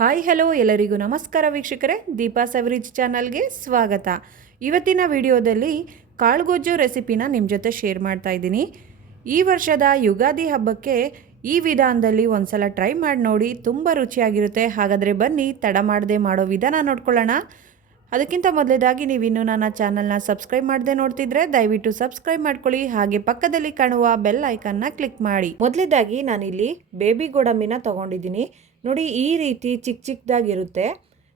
Hi hello ಎಲ್ಲರಿಗೂ ನಮಸ್ಕಾರ ವೀಕ್ಷಕರೇ, ದೀಪಾ ಸವರಿಜ್ ಚಾನಲ್ಗೆ ಸ್ವಾಗತ. ಇವತ್ತಿನ ವಿಡಿಯೋದಲ್ಲಿ ಕಾಳುಗೊಜ್ಜು ರೆಸಿಪಿನ ನಿಮ್ಮ ಜೊತೆ ಶೇರ್ ಮಾಡ್ತಾ ಇದ್ದೀನಿ. ಈ ವರ್ಷದ ಯುಗಾದಿ ಹಬ್ಬಕ್ಕೆ ಈ ವಿಧಾನದಲ್ಲಿ ಒಂದ್ಸಲ ಟ್ರೈ ಮಾಡಿ ನೋಡಿ, ತುಂಬ ರುಚಿಯಾಗಿರುತ್ತೆ. ಹಾಗಾದರೆ ಬನ್ನಿ ತಡ ಮಾಡದೆ ಮಾಡೋ ವಿಧಾನ ನೋಡ್ಕೊಳ್ಳೋಣ. ಅದಕ್ಕಿಂತ ಮೊದಲೇದಾಗಿ ನೀವಿನ್ನೂ ನನ್ನ ಚಾನಲ್ನ ಸಬ್ಸ್ಕ್ರೈಬ್ ಮಾಡದೆ ನೋಡ್ತಿದ್ರೆ ದಯವಿಟ್ಟು ಸಬ್ಸ್ಕ್ರೈಬ್ ಮಾಡ್ಕೊಳ್ಳಿ. ಹಾಗೆ ಪಕ್ಕದಲ್ಲಿ ಕಾಣುವ ಬೆಲ್ ಐಕನ್ನ ಕ್ಲಿಕ್ ಮಾಡಿ. ಮೊದಲೇದಾಗಿ ನಾನಿಲ್ಲಿ ಬೇಬಿ ಗೋಡಂಬಿನ ತೊಗೊಂಡಿದ್ದೀನಿ. ನೋಡಿ, ಈ ರೀತಿ ಚಿಕ್ಕ ಚಿಕ್ಕದಾಗಿರುತ್ತೆ.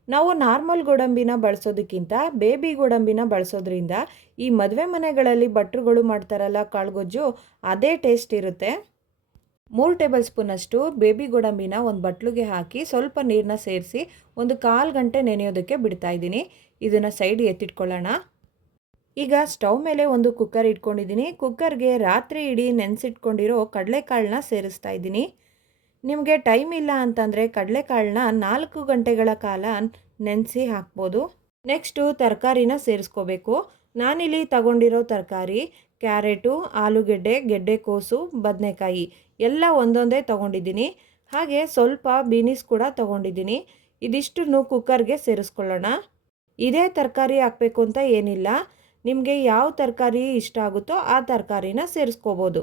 ನಾವು ನಾರ್ಮಲ್ ಗೋಡಂಬಿನ ಬಳಸೋದಕ್ಕಿಂತ ಬೇಬಿ ಗೋಡಂಬಿನ ಬಳಸೋದ್ರಿಂದ ಈ ಮದುವೆ ಮನೆಗಳಲ್ಲಿ ಭಟ್ರುಗಳು ಮಾಡ್ತಾರಲ್ಲ ಕಾಳುಗೊಜ್ಜು, ಅದೇ ಟೇಸ್ಟ್ ಇರುತ್ತೆ. 3 ಟೇಬಲ್ ಸ್ಪೂನಷ್ಟು ಬೇಬಿ ಗೋಡಂಬಿನ ಒಂದು ಬಟ್ಲಿಗೆ ಹಾಕಿ ಸ್ವಲ್ಪ ನೀರನ್ನ ಸೇರಿಸಿ ಒಂದು 1/4 ಗಂಟೆ ನೆನೆಯೋದಕ್ಕೆ ಬಿಡ್ತಾ ಇದ್ದೀನಿ. ಇದನ್ನು ಸೈಡ್ ಎತ್ತಿಟ್ಕೊಳ್ಳೋಣ. ಈಗ ಸ್ಟವ್ ಮೇಲೆ ಒಂದು ಕುಕ್ಕರ್ ಇಟ್ಕೊಂಡಿದ್ದೀನಿ. ಕುಕ್ಕರ್ಗೆ ರಾತ್ರಿ ಇಡೀ ನೆನೆಸಿಟ್ಕೊಂಡಿರೋ ಕಡಲೆಕಾಳನ್ನ ಸೇರಿಸ್ತಾ ಇದ್ದೀನಿ. ನಿಮಗೆ ಟೈಮ್ ಇಲ್ಲ ಅಂತಂದರೆ ಕಡಲೆಕಾಳನ್ನ 4 ಗಂಟೆಗಳ ಕಾಲ ನೆನೆಸಿ ಹಾಕ್ಬೋದು. ನೆಕ್ಸ್ಟು ತರಕಾರಿನ ಸೇರಿಸ್ಕೋಬೇಕು. ನಾನಿಲ್ಲಿ ತಗೊಂಡಿರೋ ತರಕಾರಿ ಕ್ಯಾರೆಟು, ಆಲೂಗೆಡ್ಡೆ, ಗೆಡ್ಡೆಕೋಸು, ಬದನೆಕಾಯಿ ಎಲ್ಲ ಒಂದೊಂದೇ ತೊಗೊಂಡಿದ್ದೀನಿ. ಹಾಗೆ ಸ್ವಲ್ಪ ಬೀನೀಸ್ ಕೂಡ ತೊಗೊಂಡಿದ್ದೀನಿ. ಇದಿಷ್ಟನ್ನು ಕುಕ್ಕರ್ಗೆ ಸೇರಿಸ್ಕೊಳ್ಳೋಣ. ಇದೇ ತರಕಾರಿ ಹಾಕಬೇಕು ಅಂತ ಏನಿಲ್ಲ, ನಿಮಗೆ ಯಾವ ತರಕಾರಿ ಇಷ್ಟ ಆಗುತ್ತೋ ಆ ತರಕಾರಿನ ಸೇರಿಸ್ಕೋಬೋದು.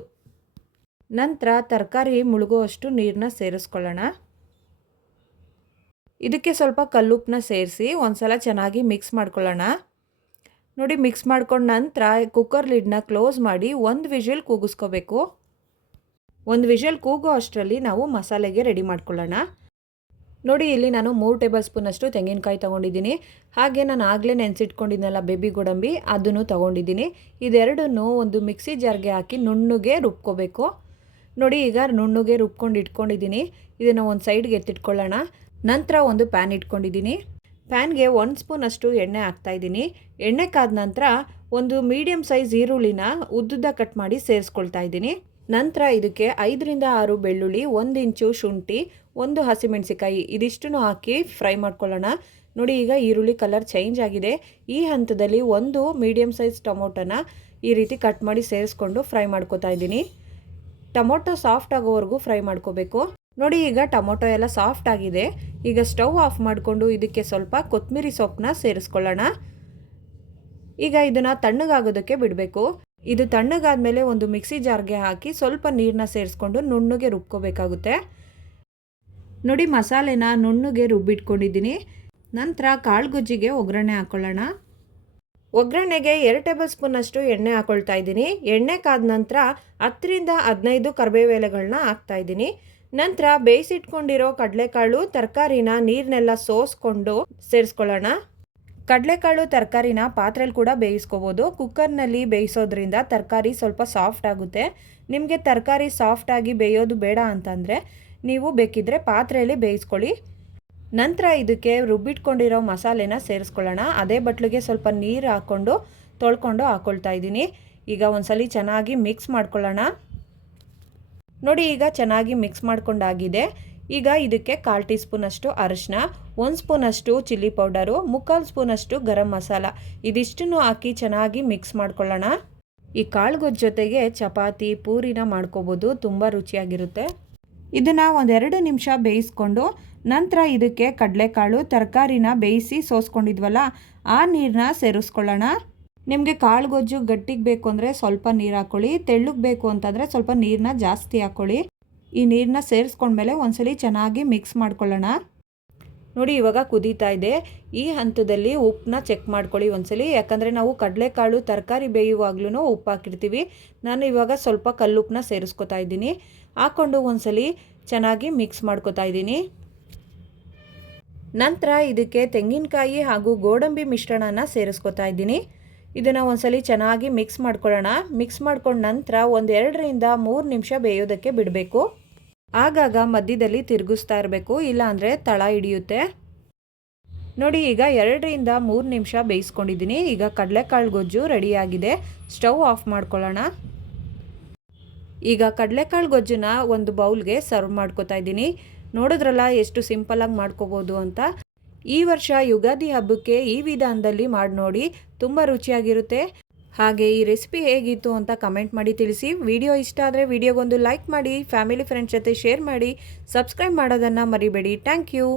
ನಂತರ ತರಕಾರಿ ಮುಳುಗುವಷ್ಟು ನೀರನ್ನ ಸೇರಿಸ್ಕೊಳ್ಳೋಣ. ಇದಕ್ಕೆ ಸ್ವಲ್ಪ ಕಲ್ಲುಪ್ಪನ್ನ ಸೇರಿಸಿ ಒಂದ್ಸಲ ಚೆನ್ನಾಗಿ ಮಿಕ್ಸ್ ಮಾಡ್ಕೊಳ್ಳೋಣ. ನೋಡಿ, ಮಿಕ್ಸ್ ಮಾಡ್ಕೊಂಡ ನಂತರ ಕುಕ್ಕರ್ ಲಿಡ್ನ ಕ್ಲೋಸ್ ಮಾಡಿ 1 ವಿಷಲ್ ಕೂಗಿಸ್ಕೋಬೇಕು. 1 ವಿಷಲ್ ಕೂಗೋ ಅಷ್ಟರಲ್ಲಿ ನಾವು ಮಸಾಲೆಗೆ ರೆಡಿ ಮಾಡ್ಕೊಳ್ಳೋಣ. ನೋಡಿ, ಇಲ್ಲಿ ನಾನು 3 ಟೇಬಲ್ ಸ್ಪೂನಷ್ಟು ತೆಂಗಿನಕಾಯಿ ತೊಗೊಂಡಿದ್ದೀನಿ. ಹಾಗೆ ನಾನು ಆಗಲೇ ನೆನೆಸಿಟ್ಕೊಂಡಿದ್ನಲ್ಲ ಬೇಬಿ ಗೋಡಂಬಿ, ಅದನ್ನು ತೊಗೊಂಡಿದ್ದೀನಿ. ಇದೆರಡನ್ನು ಒಂದು ಮಿಕ್ಸಿ ಜಾರ್ಗೆ ಹಾಕಿ ನುಣ್ಣಗೆ ರುಬ್ಕೋಬೇಕು. ನೋಡಿ, ಈಗ ನುಣ್ಣಗೆ ರುಬ್ಕೊಂಡು ಇಟ್ಕೊಂಡಿದ್ದೀನಿ. ಇದನ್ನು ಒಂದು ಸೈಡ್ಗೆ ಎತ್ತಿಟ್ಕೊಳ್ಳೋಣ. ನಂತರ ಒಂದು ಪ್ಯಾನ್ ಇಟ್ಕೊಂಡಿದ್ದೀನಿ. ಪ್ಯಾನ್ಗೆ 1 ಸ್ಪೂನಷ್ಟು ಎಣ್ಣೆ ಹಾಕ್ತಾಯಿದ್ದೀನಿ. ಎಣ್ಣೆ ಕಾದ ನಂತರ ಒಂದು ಮೀಡಿಯಮ್ ಸೈಜ್ ಈರುಳ್ಳಿನ ಉದ್ದುದ್ದ ಕಟ್ ಮಾಡಿ ಸೇರಿಸ್ಕೊಳ್ತಾ ಇದ್ದೀನಿ. ನಂತರ ಇದಕ್ಕೆ 5ರಿಂದ 6 ಬೆಳ್ಳುಳ್ಳಿ, 1 ಇಂಚು ಶುಂಠಿ, 1 ಹಸಿಮೆಣಸಿಕಾಯಿ ಇದಿಷ್ಟನ್ನು ಹಾಕಿ ಫ್ರೈ ಮಾಡ್ಕೊಳ್ಳೋಣ. ನೋಡಿ, ಈಗ ಈರುಳ್ಳಿ ಕಲರ್ ಚೇಂಜ್ ಆಗಿದೆ. ಈ ಹಂತದಲ್ಲಿ ಒಂದು ಮೀಡಿಯಮ್ ಸೈಜ್ ಟೊಮೊಟೊನ ಈ ರೀತಿ ಕಟ್ ಮಾಡಿ ಸೇರಿಸ್ಕೊಂಡು ಫ್ರೈ ಮಾಡ್ಕೊತಾ ಇದ್ದೀನಿ. ಟೊಮೊಟೊ ಸಾಫ್ಟ್ ಆಗೋವರೆಗೂ ಫ್ರೈ ಮಾಡ್ಕೋಬೇಕು. ನೋಡಿ, ಈಗ ಟೊಮೊಟೊ ಎಲ್ಲ ಸಾಫ್ಟ್ ಆಗಿದೆ. ಈಗ ಸ್ಟವ್ ಆಫ್ ಮಾಡಿಕೊಂಡು ಇದಕ್ಕೆ ಸ್ವಲ್ಪ ಕೊತ್ತಂಬರಿ ಸೊಪ್ಪನ್ನ ಸೇರಿಸ್ಕೊಳ್ಳೋಣ. ಈಗ ಇದನ್ನು ತಣ್ಣಗಾಗೋದಕ್ಕೆ ಬಿಡಬೇಕು. ಇದು ತಣ್ಣಗಾದ್ಮೇಲೆ ಒಂದು ಮಿಕ್ಸಿ ಜಾರ್ಗೆ ಹಾಕಿ ಸ್ವಲ್ಪ ನೀರನ್ನ ಸೇರಿಸ್ಕೊಂಡು ನುಣ್ಣಗೆ ರುಬ್ಕೋಬೇಕಾಗುತ್ತೆ. ನೋಡಿ, ಮಸಾಲೆನ ನುಣ್ಣಗೆ ರುಬ್ಬಿಟ್ಕೊಂಡಿದ್ದೀನಿ. ನಂತರ ಕಾಳುಗೊಜ್ಜಿಗೆ ಒಗ್ಗರಣೆ ಹಾಕ್ಕೊಳ್ಳೋಣ. ಒಗ್ಗರಣೆಗೆ 2 ಟೇಬಲ್ ಸ್ಪೂನಷ್ಟು ಎಣ್ಣೆ ಹಾಕ್ಕೊಳ್ತಾ ಇದ್ದೀನಿ. ಎಣ್ಣೆ ಕಾದ ನಂತರ 10ರಿಂದ 15 ಕರಿಬೇವು ಎಲೆಗಳನ್ನ ಹಾಕ್ತಾಯಿದ್ದೀನಿ. ನಂತರ ಬೇಯಿಸಿಟ್ಕೊಂಡಿರೋ ಕಡಲೆಕಾಳು, ತರಕಾರಿನ ನೀರನ್ನೆಲ್ಲ ಸೋಸ್ಕೊಂಡು ಸೇರಿಸ್ಕೊಳ್ಳೋಣ. ಕಡಲೆಕಾಳು ತರಕಾರಿನ ಪಾತ್ರೆಯಲ್ಲಿ ಕೂಡ ಬೇಯಿಸ್ಕೋಬೋದು. ಕುಕ್ಕರ್ನಲ್ಲಿ ಬೇಯಿಸೋದ್ರಿಂದ ತರಕಾರಿ ಸ್ವಲ್ಪ ಸಾಫ್ಟ್ ಆಗುತ್ತೆ. ನಿಮಗೆ ತರಕಾರಿ ಸಾಫ್ಟಾಗಿ ಬೇಯೋದು ಬೇಡ ಅಂತಂದರೆ ನೀವು ಬೇಕಿದ್ದರೆ ಪಾತ್ರೆಯಲ್ಲಿ ಬೇಯಿಸ್ಕೊಳ್ಳಿ. ನಂತರ ಇದಕ್ಕೆ ರುಬ್ಬಿಟ್ಕೊಂಡಿರೋ ಮಸಾಲೆನ ಸೇರಿಸ್ಕೊಳ್ಳೋಣ. ಅದೇ ಬಟ್ಲಿಗೆ ಸ್ವಲ್ಪ ನೀರು ಹಾಕ್ಕೊಂಡು ತೊಳ್ಕೊಂಡು ಹಾಕ್ಕೊಳ್ತಾ ಇದ್ದೀನಿ. ಈಗ ಒಂದ್ಸಲಿ ಚೆನ್ನಾಗಿ ಮಿಕ್ಸ್ ಮಾಡ್ಕೊಳ್ಳೋಣ. ನೋಡಿ, ಈಗ ಚೆನ್ನಾಗಿ ಮಿಕ್ಸ್ ಮಾಡ್ಕೊಂಡಾಗಿದೆ. ಈಗ ಇದಕ್ಕೆ 1/4 ಟೀ ಸ್ಪೂನಷ್ಟು ಅರಿಶಿನ, 1 ಸ್ಪೂನಷ್ಟು ಚಿಲ್ಲಿ ಪೌಡರು, 3/4 ಸ್ಪೂನಷ್ಟು ಗರಂ ಮಸಾಲ ಇದಿಷ್ಟನ್ನು ಹಾಕಿ ಚೆನ್ನಾಗಿ ಮಿಕ್ಸ್ ಮಾಡ್ಕೊಳ್ಳೋಣ. ಈ ಕಾಳುಗೊಜ್ಜು ಜೊತೆಗೆ ಚಪಾತಿ, ಪೂರಿನ ಮಾಡ್ಕೋಬೋದು, ತುಂಬ ರುಚಿಯಾಗಿರುತ್ತೆ. ಇದನ್ನು 1-2 ನಿಮಿಷ ಬೇಯಿಸ್ಕೊಂಡು ನಂತರ ಇದಕ್ಕೆ ಕಡಲೆಕಾಳು, ತರಕಾರಿನ ಬೇಯಿಸಿ ಸೋಸ್ಕೊಂಡಿದ್ವಲ್ಲ ಆ ನೀರನ್ನ ಸೇರಿಸ್ಕೊಳ್ಳೋಣ. ನಿಮಗೆ ಕಾಳುಗೊಜ್ಜು ಗಟ್ಟಿಗೆ ಬೇಕು ಅಂದರೆ ಸ್ವಲ್ಪ ನೀರು ಹಾಕ್ಕೊಳ್ಳಿ, ತೆಳ್ಳಗೆ ಬೇಕು ಅಂತಂದರೆ ಸ್ವಲ್ಪ ನೀರನ್ನ ಜಾಸ್ತಿ ಹಾಕ್ಕೊಳ್ಳಿ. ಈ ನೀರನ್ನ ಸೇರಿಸ್ಕೊಂಡ್ಮೇಲೆ ಒಂದ್ಸಲಿ ಚೆನ್ನಾಗಿ ಮಿಕ್ಸ್ ಮಾಡ್ಕೊಳ್ಳೋಣ. ನೋಡಿ, ಇವಾಗ ಕುದೀತಾ ಇದೆ. ಈ ಹಂತದಲ್ಲಿ ಉಪ್ಪನ್ನ ಚೆಕ್ ಮಾಡ್ಕೊಳ್ಳಿ ಒಂದ್ಸಲಿ, ಯಾಕಂದರೆ ನಾವು ಕಡಲೆಕಾಳು ತರಕಾರಿ ಬೇಯುವಾಗ್ಲೂ ಉಪ್ಪು ಹಾಕಿರ್ತೀವಿ. ನಾನು ಇವಾಗ ಸ್ವಲ್ಪ ಕಲ್ಲುಪ್ಪನ್ನ ಸೇರಿಸ್ಕೊತಾ ಇದ್ದೀನಿ. ಹಾಕ್ಕೊಂಡು ಒಂದ್ಸಲಿ ಚೆನ್ನಾಗಿ ಮಿಕ್ಸ್ ಮಾಡ್ಕೊತಾ ಇದ್ದೀನಿ. ನಂತರ ಇದಕ್ಕೆ ತೆಂಗಿನಕಾಯಿ ಹಾಗೂ ಗೋಡಂಬಿ ಮಿಶ್ರಣನ ಸೇರಿಸ್ಕೊತಾ ಇದ್ದೀನಿ. ಇದನ್ನು ಒಂದ್ಸಲಿ ಚೆನ್ನಾಗಿ ಮಿಕ್ಸ್ ಮಾಡ್ಕೊಳ್ಳೋಣ. ಮಿಕ್ಸ್ ಮಾಡ್ಕೊಂಡ ನಂತರ 1-2ರಿಂದ 3 ನಿಮಿಷ ಬೇಯೋದಕ್ಕೆ ಬಿಡಬೇಕು. ಆಗಾಗ ಮಧ್ಯದಲ್ಲಿ ತಿರುಗಿಸ್ತಾ ಇರಬೇಕು, ಇಲ್ಲಾಂದರೆ ತಳ ಹಿಡಿಯುತ್ತೆ. ನೋಡಿ, ಈಗ 2ರಿಂದ 3 ನಿಮಿಷ ಬೇಯಿಸ್ಕೊಂಡಿದ್ದೀನಿ. ಈಗ ಕಡಲೆಕಾಳು ಗೊಜ್ಜು ರೆಡಿಯಾಗಿದೆ. ಸ್ಟವ್ ಆಫ್ ಮಾಡ್ಕೊಳ್ಳೋಣ. ಈಗ ಕಡಲೆಕಾಳು ಗೊಜ್ಜನ್ನ ಒಂದು ಬೌಲ್ಗೆ ಸರ್ವ್ ಮಾಡ್ಕೊತಾ ಇದ್ದೀನಿ. ನೋಡಿದ್ರಲ್ಲ ಎಷ್ಟು ಸಿಂಪಲಾಗಿ ಮಾಡ್ಕೋಬೋದು ಅಂತ. ಈ ವರ್ಷ ಯುಗಾದಿ ಹಬ್ಬಕ್ಕೆ ಈ ವಿಧಾನದಲ್ಲಿ ಮಾಡಿ ನೋಡಿ, ತುಂಬ ರುಚಿಯಾಗಿರುತ್ತೆ. ಹಾಗೆ ಈ ರೆಸಿಪಿ ಹೇಗಿತ್ತು ಅಂತ ಕಮೆಂಟ್ ಮಾಡಿ ತಿಳಿಸಿ. ವಿಡಿಯೋ ಇಷ್ಟ ಆದರೆ ವಿಡಿಯೋಗೊಂದು ಲೈಕ್ ಮಾಡಿ, ಫ್ಯಾಮಿಲಿ ಫ್ರೆಂಡ್ಸ್ ಜೊತೆ ಶೇರ್ ಮಾಡಿ, ಸಬ್ಸ್ಕ್ರೈಬ್ ಮಾಡೋದನ್ನು ಮರಿಬೇಡಿ. Thank you.